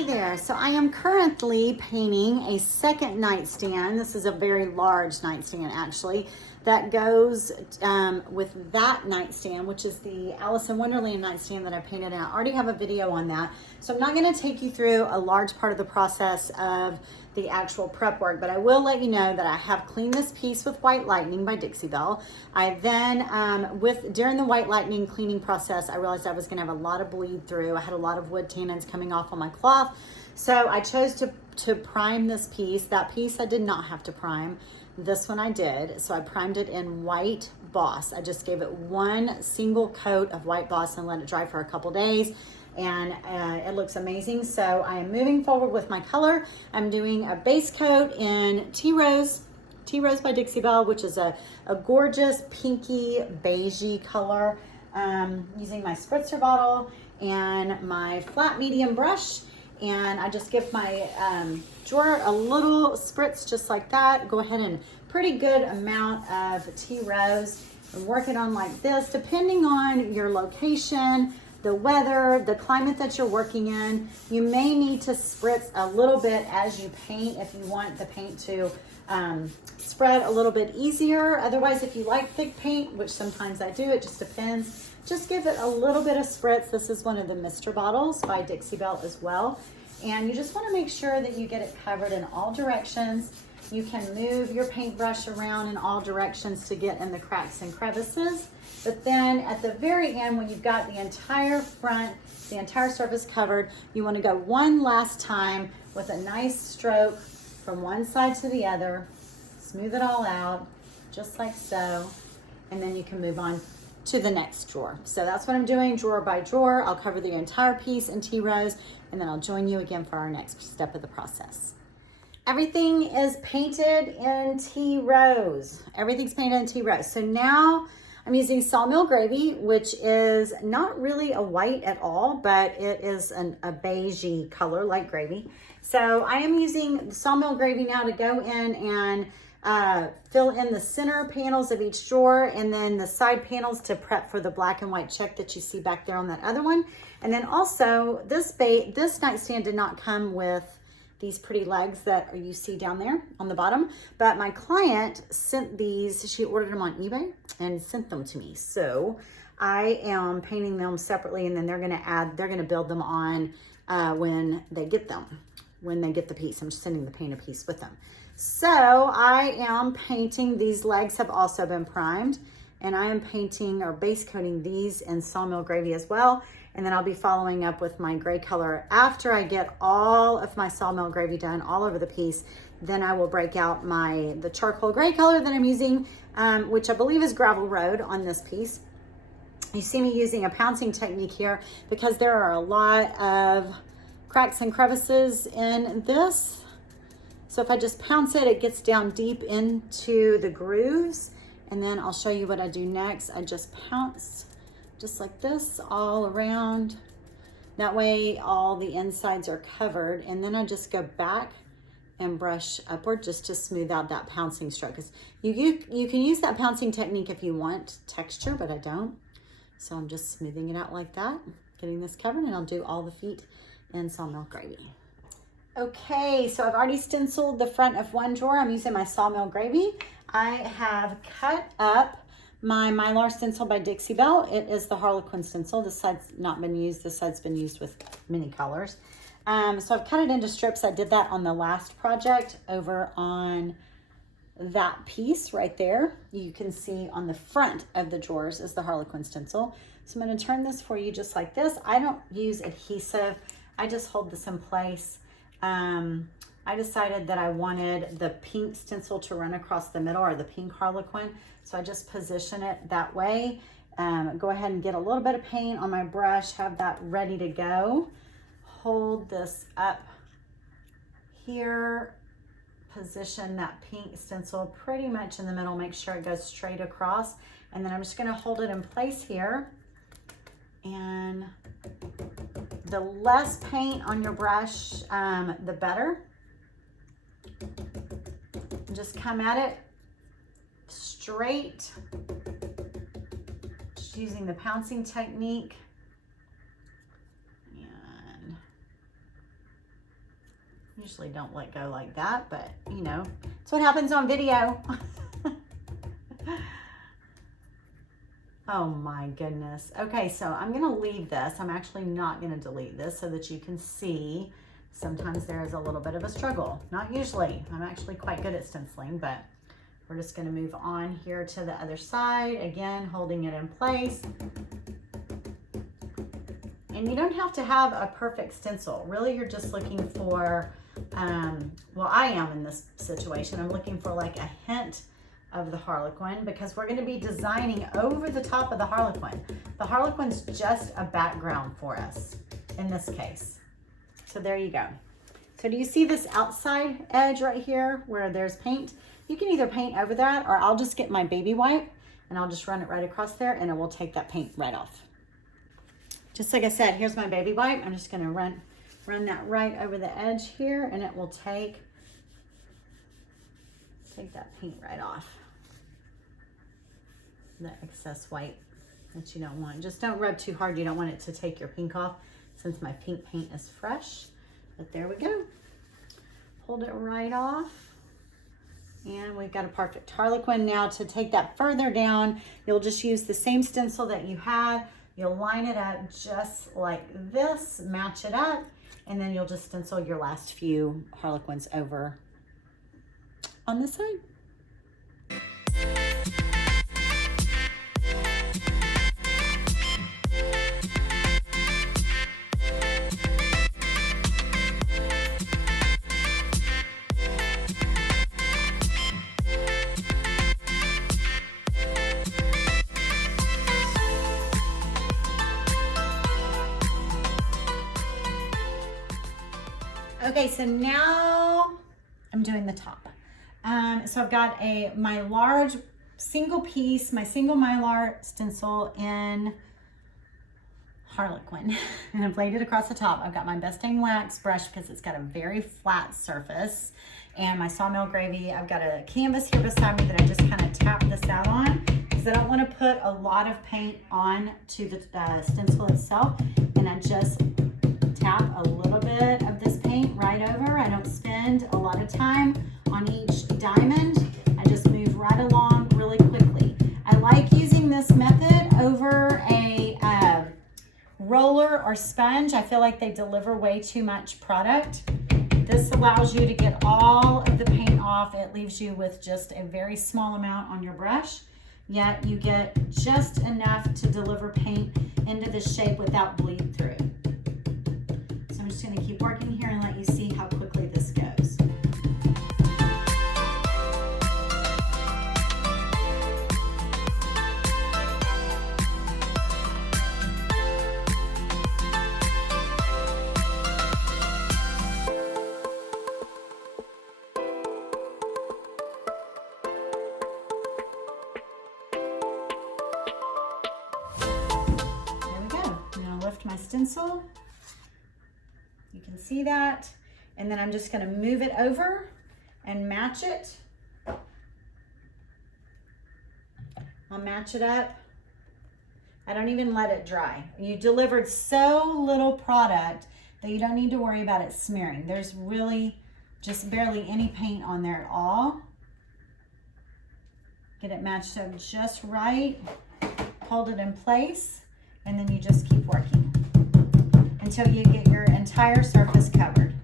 Hey there, so I am currently painting a second nightstand. This is a very large nightstand actually, that goes with that nightstand, which is the Alice in Wonderland nightstand that I painted, and I already have a video on that. So I'm not gonna take you through a large part of the process of the actual prep work, but I will let you know that I have cleaned this piece with White Lightning by Dixie Belle. I then, during the White Lightning cleaning process, I realized I was gonna have a lot of bleed through. I had a lot of wood tannins coming off on my cloth. So I chose to prime this piece. That piece I did not have to prime. This one I did. So I primed it in white B.O.S. I just gave it one single coat of white B.O.S. and let it dry for a couple days. And it looks amazing. So I am moving forward with my color. I'm doing a base coat in Tea Rose by Dixie Belle, which is a gorgeous pinky beigey color. Using my spritzer bottle and my flat medium brush. And I just give my drawer a little spritz just like that. Go ahead and pretty good amount of Tea Rose and work it on like this, depending on your location, the weather, the climate that you're working in. You may need to spritz a little bit as you paint if you want the paint to spread a little bit easier. Otherwise, if you like thick paint, which sometimes I do, it just depends, just give it a little bit of spritz. This is one of the Mister bottles by Dixie Belle as well. And you just want to make sure that you get it covered in all directions. You can move your paintbrush around in all directions to get in the cracks and crevices. But then at the very end, when you've got the entire front, the entire surface covered, you want to go one last time with a nice stroke from one side to the other, smooth it all out, just like so, and then you can move on to the next drawer. So that's what I'm doing, drawer by drawer. I'll cover the entire piece in Tea Rose, and then I'll join you again for our next step of the process. Everything is painted in Tea Rose. Everything's painted in Tea Rose. So now I'm using Sawmill Gravy, which is not really a white at all, but it is a beigey color, like gravy. So I am using Sawmill Gravy now to go in and fill in the center panels of each drawer, and then the side panels to prep for the black and white check that you see back there on that other one. And then also this nightstand did not come with these pretty legs that you see down there on the bottom, but my client sent these. She ordered them on eBay and sent them to me. So I am painting them separately, and then they're gonna build them on when they get the piece. I'm just sending the painted piece with them. So I am painting, these legs have also been primed, and I am painting or base coating these in Sawmill Gravy as well. And then I'll be following up with my gray color after I get all of my Sawmill Gravy done all over the piece. Then I will break out the charcoal gray color that I'm using, which I believe is Gravel Road on this piece. You see me using a pouncing technique here because there are a lot of cracks and crevices in this. So if I just pounce it, it gets down deep into the grooves. And then I'll show you what I do next. I just pounce just like this all around. That way all the insides are covered. And then I just go back and brush upward just to smooth out that pouncing stroke. Because you can use that pouncing technique if you want texture, but I don't. So I'm just smoothing it out like that, getting this covered, and I'll do all the feet in Sawmill Gravy. Okay, so I've already stenciled the front of one drawer. I'm using my Sawmill Gravy. I have cut up my Mylar stencil by Dixie Belle. It is the Harlequin stencil. This side's not been used. This side's been used with many colors. So I've cut it into strips. I did that on the last project over on that piece right there. You can see on the front of the drawers is the Harlequin stencil. So I'm going to turn this for you just like this. I don't use adhesive. I just hold this in place. I decided that I wanted the pink stencil to run across the middle, or the pink Harlequin. So I just position it that way. Go ahead and get a little bit of paint on my brush, have that ready to go. Hold this up here, position that pink stencil pretty much in the middle, make sure it goes straight across. And then I'm just gonna hold it in place here. And the less paint on your brush, the better. Just come at it straight, just using the pouncing technique. And usually don't let go like that, but you know, it's what happens on video. Oh my goodness. Okay, so I'm gonna leave this. I'm actually not gonna delete this so that you can see. Sometimes there is a little bit of a struggle. Not usually. I'm actually quite good at stenciling, but we're just gonna move on here to the other side. Again, holding it in place. And you don't have to have a perfect stencil. Really, you're just looking for, well, I am in this situation. I'm looking for like a hint of the Harlequin because we're gonna be designing over the top of the Harlequin. The Harlequin's just a background for us in this case. So there you go. So do you see this outside edge right here where there's paint? You can either paint over that or I'll just get my baby wipe and I'll just run it right across there and it will take that paint right off. Just like I said, here's my baby wipe. I'm just gonna run that right over the edge here and it will take that paint right off. The excess white that you don't want. Just don't rub too hard. You don't want it to take your pink off since my pink paint is fresh. But there we go. Hold it right off. And we've got a perfect Harlequin. Now to take that further down, you'll just use the same stencil that you had. You'll line it up just like this, match it up, and then you'll just stencil your last few Harlequins over on the side. Okay, so now I'm doing the top. So I've got my large single piece, my single mylar stencil in Harlequin, and I've laid it across the top. I've got my Gilding Wax brush because it's got a very flat surface, and my Sawmill Gravy. I've got a canvas here beside me that I just kind of tap this out on because I don't want to put a lot of paint on to the stencil itself, and I just tap a little bit of this paint right over. I don't spend a lot of time on each diamond. I just move right along really quickly. I like using this method over a roller or sponge. I feel like they deliver way too much product. This allows you to get all of the paint off. It leaves you with just a very small amount on your brush, yet you get just enough to deliver paint into the shape without bleed through. So I'm just going to keep working here and let you see how quickly this goes. My stencil, you can see that, and then I'm just going to move it over and match it. I'll match it up. I don't even let it dry. You delivered so little product that you don't need to worry about it smearing. There's really just barely any paint on there at all. Get it matched up just right, hold it in place, and then you just keep working until you get your entire surface covered.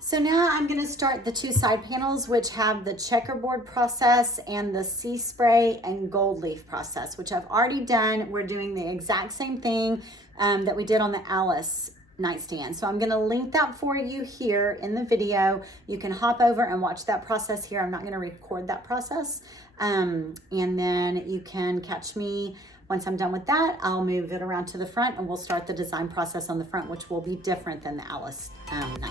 So now I'm going to start the two side panels, which have the checkerboard process and the sea spray and gold leaf process, which I've already done. We're doing the exact same thing that we did on the Alice nightstand. So I'm going to link that for you here in the video. You can hop over and watch that process here. I'm not going to record that process. And then you can catch me Once I'm done with that, I'll move it around to the front and we'll start the design process on the front, which will be different than the Alice nightstand.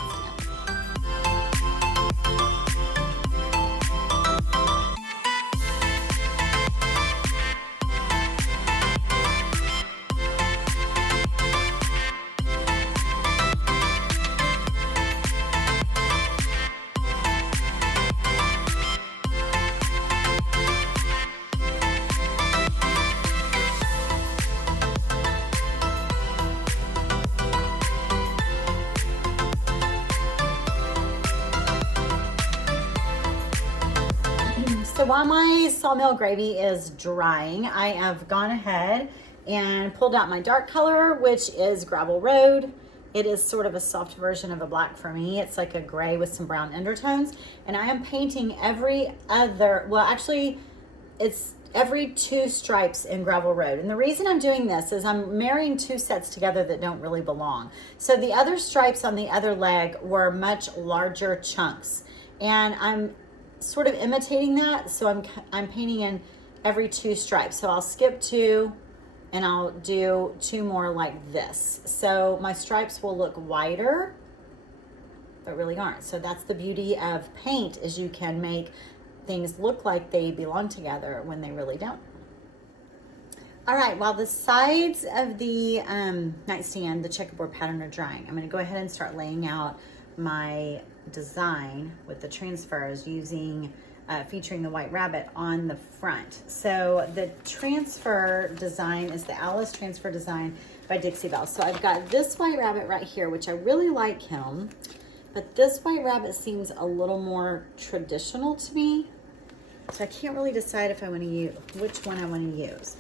So while my Sawmill Gravy is drying, I have gone ahead and pulled out my dark color, which is Gravel Road. It is sort of a soft version of a black for me. It's like a gray with some brown undertones. And I am painting every other, well, actually, it's every 2 stripes in Gravel Road. And the reason I'm doing this is I'm marrying 2 sets together that don't really belong. So the other stripes on the other leg were much larger chunks. And I'm sort of imitating that, so I'm painting in every 2 stripes. So I'll skip 2 and I'll do 2 more like this. So my stripes will look wider, but really aren't. So that's the beauty of paint, is you can make things look like they belong together when they really don't. All right, while the sides of the nightstand, the checkerboard pattern, are drying, I'm gonna go ahead and start laying out my design with the transfers using featuring the white rabbit on the front. So the transfer design is the Alice transfer design by Dixie Belle. So I've got this white rabbit right here, which I really like him, but this white rabbit seems a little more traditional to me. So I can't really decide if I want to use which one I want to use.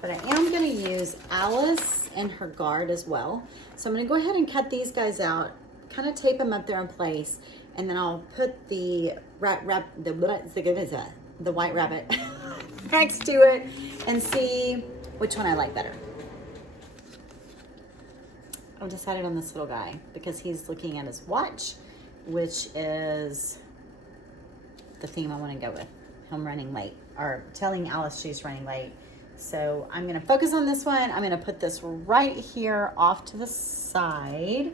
But I am going to use Alice and her guard as well. So I'm going to go ahead and cut these guys out, kind of tape them up there in place, and then I'll put the white rabbit next to it and see which one I like better. I've decided on this little guy because he's looking at his watch, which is the theme I want to go with. Him running late, or telling Alice she's running late. So I'm going to focus on this one. I'm going to put this right here off to the side,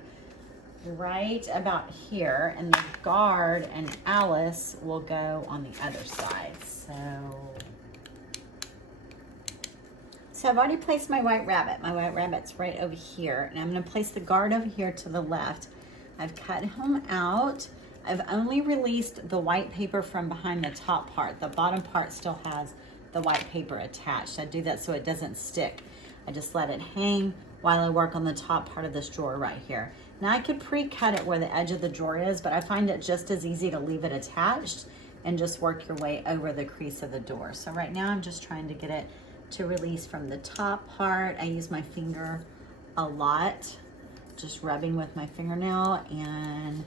right about here, and the guard and Alice will go on the other side. So I've already placed my white rabbit. My white rabbit's right over here, and I'm going to place the guard over here to the left. I've cut him out. I've only released the white paper from behind the top part. The bottom part still has the white paper attached. I do that so it doesn't stick. I just let it hang while I work on the top part of this drawer right here. Now I could pre-cut it where the edge of the drawer is, but I find it just as easy to leave it attached and just work your way over the crease of the door. So right now I'm just trying to get it to release from the top part. I use my finger a lot, just rubbing with my fingernail and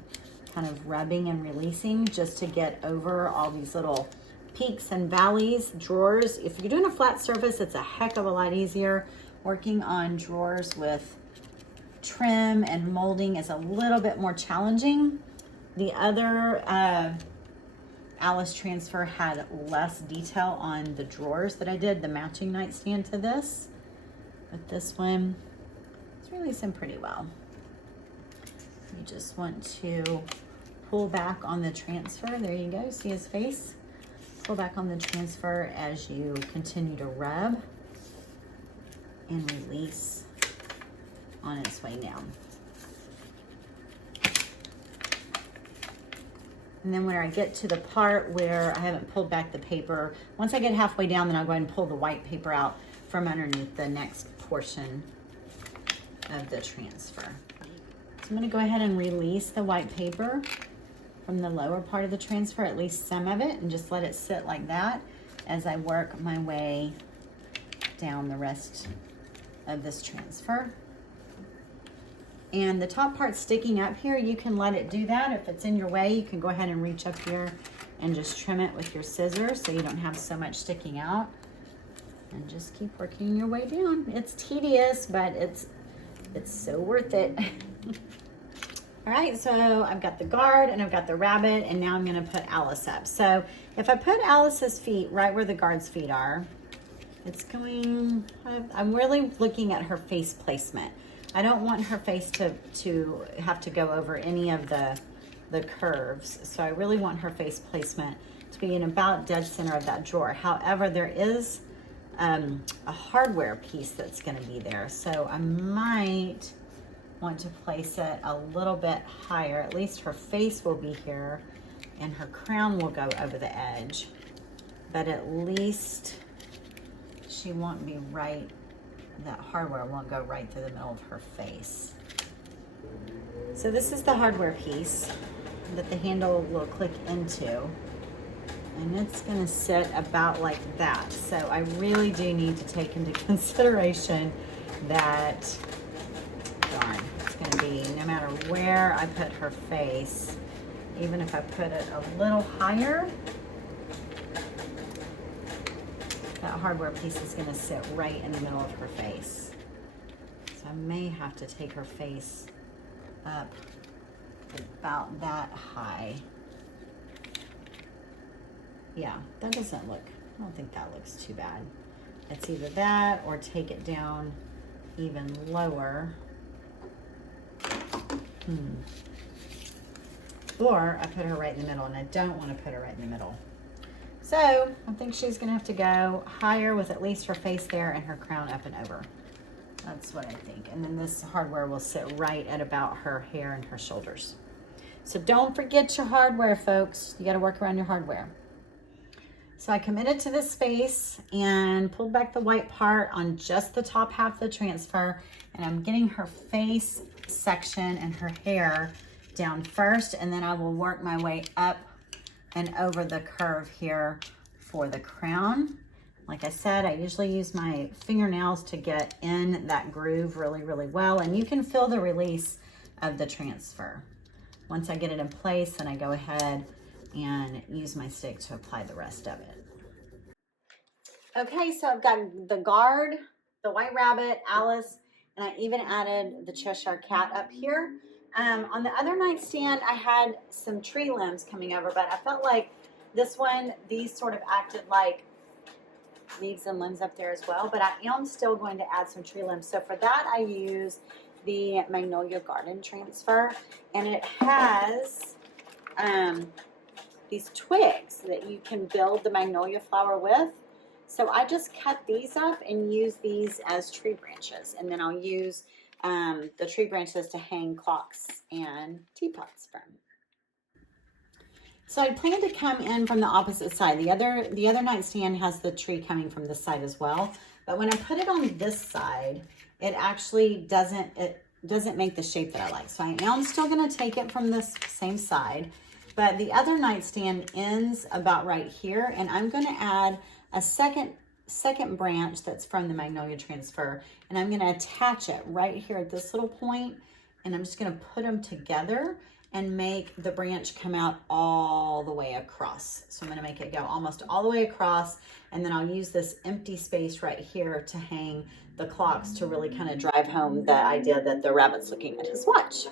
kind of rubbing and releasing just to get over all these little peaks and valleys. Drawers, if you're doing a flat surface, it's a heck of a lot easier. Working on drawers with trim and molding is a little bit more challenging. The other Alice transfer had less detail on the drawers that I did, the matching nightstand to this. But this one is releasing pretty well. You just want to pull back on the transfer. There you go, see his face? Pull back on the transfer as you continue to rub and release on its way down. And then when I get to the part where I haven't pulled back the paper, once I get halfway down, then I'll go ahead and pull the white paper out from underneath the next portion of the transfer. So I'm going to go ahead and release the white paper from the lower part of the transfer, at least some of it, and just let it sit like that as I work my way down the rest of this transfer. And the top part sticking up here, you can let it do that. If it's in your way, you can go ahead and reach up here and just trim it with your scissors so you don't have so much sticking out. And just keep working your way down. It's tedious, but it's so worth it. All right, so I've got the guard and I've got the rabbit, and now I'm gonna put Alice up. So if I put Alice's feet right where the guard's feet are, It's going, I'm really looking at her face placement. I don't want her face to have to go over any of the curves. So I really want her face placement to be in about dead center of that drawer. However, there is a hardware piece that's going to be there. So I might want to place it a little bit higher. At least her face will be here and her crown will go over the edge. But at least she won't be right, that hardware won't go right through the middle of her face. So this is the hardware piece that the handle will click into, and it's gonna sit about like that. So I really do need to take into consideration that, darn, it's gonna be, no matter where I put her face, even if I put it a little higher, that hardware piece is gonna sit right in the middle of her face. So I may have to take her face up about that high. Yeah, that doesn't look, I don't think that looks too bad. It's either that or take it down even lower. Or I put her right in the middle, and I don't want to put her right in the middle. So I think she's gonna have to go higher with at least her face there and her crown up and over. That's what I think. And then this hardware will sit right at about her hair and her shoulders. So don't forget your hardware, folks. You got to work around your hardware. So I committed to this space and pulled back the white part on just the top half of the transfer. And I'm getting her face section and her hair down first. And then I will work my way up and over the curve here for the crown. Like I said, I usually use my fingernails to get in that groove really, really well. And you can feel the release of the transfer. Once I get it in place, then I go ahead and use my stick to apply the rest of it. Okay, so I've got the guard, the white rabbit, Alice, and I even added the Cheshire Cat up here. On the other nightstand, I had some tree limbs coming over, but I felt like this one, these sort of acted like leaves and limbs up there as well, but I am still going to add some tree limbs. So for that, I use the Magnolia Garden transfer, and it has these twigs that you can build the magnolia flower with. So I just cut these up and use these as tree branches, and then I'll use the tree branches to hang clocks and teapots from. So I plan to come in from the opposite side. The other nightstand has the tree coming from this side as well. But when I put it on this side, it actually doesn't make the shape that I like. So I am still gonna take it from this same side, but the other nightstand ends about right here, and I'm gonna add a second branch that's from the Magnolia transfer, and I'm gonna attach it right here at this little point, and I'm just gonna put them together and make the branch come out all the way across. So I'm gonna make it go almost all the way across, and then I'll use this empty space right here to hang the clocks to really kind of drive home the idea that the rabbit's looking at his watch.